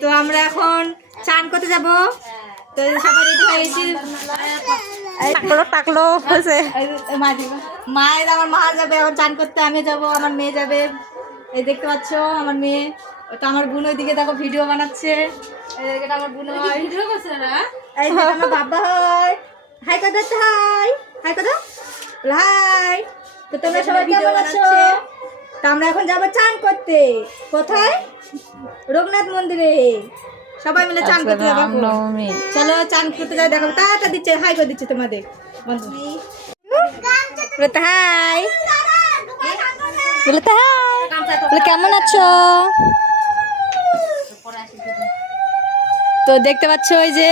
তো আমরা এখন চান করতে যাব। তো সবাই রেডি হয়েছি। টাকলো বলছে মায়ের, আমার মা যাবে এখন চান করতে, আমি যাব, আমার মেয়ে যাবে। এই দেখতে পাচ্ছ আমার মেয়ে, ওটা আমার বোন ওইদিকে দেখো ভিডিও বানাচ্ছে। এটা আমার বোন হয়, এই যে আমার বাবা হয়। হাই কথা, হাই হাই কথা, হাই। তো তোমরা সবাই কেমন আছো? তো আমরা এখন যাবো চান করতে। কোথায়? রঘুনাথ মন্দিরে। সবাই মিলে চান করতে যাবো। চলো চান করতে যাই। দেখো টাটা দিচ্ছে, হাই করে দিচ্ছে তোমাদের। হাই বলতে, হাই কেমন আছো? তো দেখতে পাচ্ছ ওই যে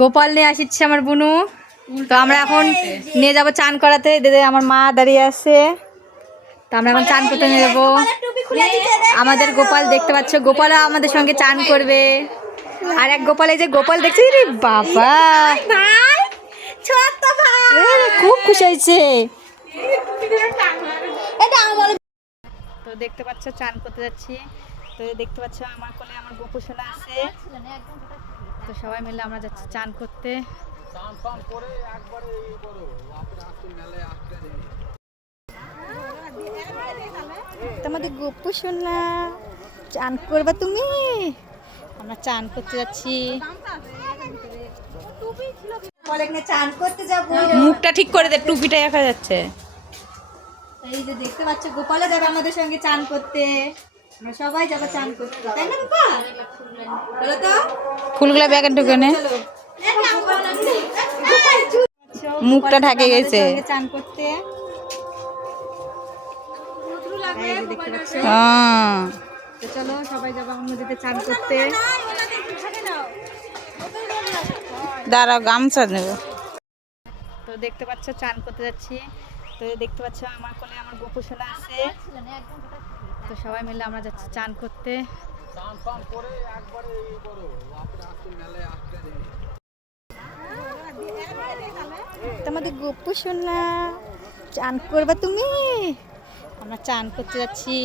গোপাল নিয়ে আসিচ্ছে আমার বুনু। তো আমরা এখন নিয়ে যাব চান করাতে। দিদি আমার মা দাঁড়িয়ে আছে। তো আমরা এখন চান করতে নিয়ে যাবো। আমাদের গোপাল দেখতে পাচ্ছ, গোপালও আমাদের সঙ্গে চান করবে। আর এক গোপাল, এই যে গোপাল দেখছি রে বাবা, খুব খুশি হয়েছে। তো দেখতে পাচ্ছ চান করতে যাচ্ছি। তো দেখতে পাচ্ছ আমার কোলে আমার গোপু সোনা আছে। তো সবাই মিলে আমরা যাচ্ছি চান করতে। তোমাদের গোপু সোনা চান করবা তুমি? আমরা চান করতে যাচ্ছি। চান করতে যাবো। মুখটা ঠিক করে দে, টুপিটা দেখা যাচ্ছে। এই যে দেখতে পাচ্ছ গোপালও যাবে আমাদের সঙ্গে চান করতে। আমরা সবাই যাবো চান করতে, তাই না বাবা? বলো তো ফুলগুলা ব্যাগে ঢুকে নে। মুখটা ঢাকে গেছে চান করতে। তো চলো সবাই যাবো নদীতে চান করতে। দাঁড়াও গামছা নেব। তো দেখতে পাচ্ছ চান করতে যাচ্ছি। তো দেখতে পাচ্ছ আমার কোলে আমার গোপু সোনা আছে। তো সবাই মিলে আমরা যাচ্ছি চান করতে। তোমাদের গোপু সোনা চান করবা তুমি? আমরা চান করতে যাচ্ছি।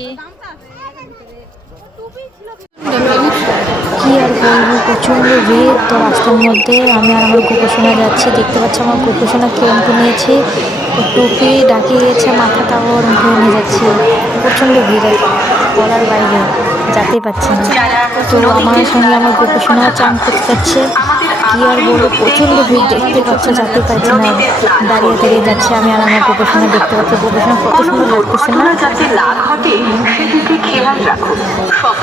কি আর বলবো, প্রচণ্ড ভিড়। তো রাস্তার মধ্যে আমি আর আমার গোপোষণা যাচ্ছি। দেখতে পাচ্ছি আমার গোপোষণা ক্যাম্পে নিয়েছি, টুপি ডাকিয়ে গেছে, মাথাটাও ওরম করে নিয়ে যাচ্ছি। প্রচণ্ড ভিড়, বলার বাইরে, যেতেই পারছি না। তো আমার সঙ্গে আমার গোপোষণা চান করতে যাচ্ছে। কি আর বলবো, প্রচণ্ড ভিড়, দেখতে পাচ্ছ, যেতে পারছি না, দাঁড়িয়ে দাঁড়িয়ে যাচ্ছে আমি আর আমার গোপোষণা। দেখতে পাচ্ছি গোপোষণা কত সুন্দর লাগতেছে না।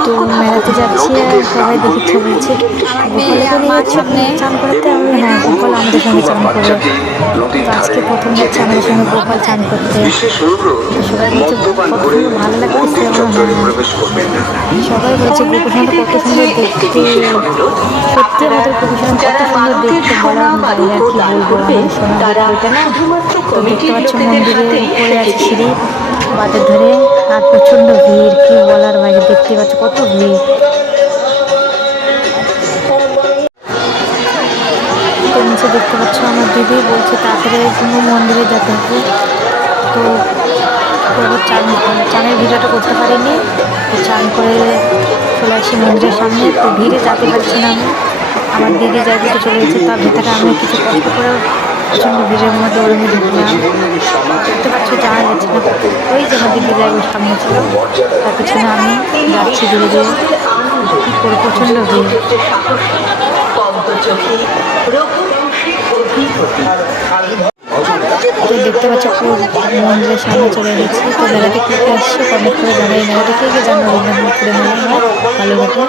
তো মেলাতে যাচ্ছি আর সবাই দেখি ছবিছে গোপালকে নিয়ে যাচ্ছে চান করাতে। আমি হ্যাঁ, গোপাল আমাদের সঙ্গে চান করবে। তো আজকে প্রথম যাচ্ছে আমাদের সঙ্গে গোপাল চান করতে। তো সবাই বলছে কত সুন্দর ভালো লাগতেছে। হ্যাঁ, সবাই বলছে গোপোষণাটা কত সুন্দর দেখতে। সত্যি আমাদের গোপোষণা কত সুন্দর দেখতে, বলার বাইরে আর কি বলবো। আমাদের সোনার ওইটা না। তো দেখতে পাচ্ছ মন্দিরে উপরে আছে সিঁড়ি বাদের ধরে, আর প্রচণ্ড ভিড়, কি বলার বাইরে। দেখতে পাচ্ছ কত ভিড়। তো নিচে দেখতে পাচ্ছ আমার দিদি বলছে তাড়াতাড়ি জন্য মন্দিরে যেতে হবে। তো চানের ভিডিওটা করতে পারিনি। তো চান করে চলে আসি মন্দিরের সামনে। তো ভিড়ে যেতে পারছি না আমি, আমার দিদি যাই দিতে চলে গেছে। তার ভিতরে আমি কিছু কষ্ট করে প্রচণ্ড ভিড়ের মধ্যে ওরমে ঢুকলাম। দেখতে পাচ্ছ যাওয়া যাচ্ছে না। ওই যে আমার দিদি যাই সামনে ছিল, তার পিছনে আমি যাচ্ছি ধীরে ধীরে। কী করে প্রচণ্ড ভিড়। তো দেখতে পাচ্ছ মন্দিরের সামনে চলে গেছি। তো মেলাতে কী কী আসছে কমেন্ট করে জানাই। মেলাতে কে কে জানো রবীন্দ্রনাথ মেলা হয় ভালো কথা।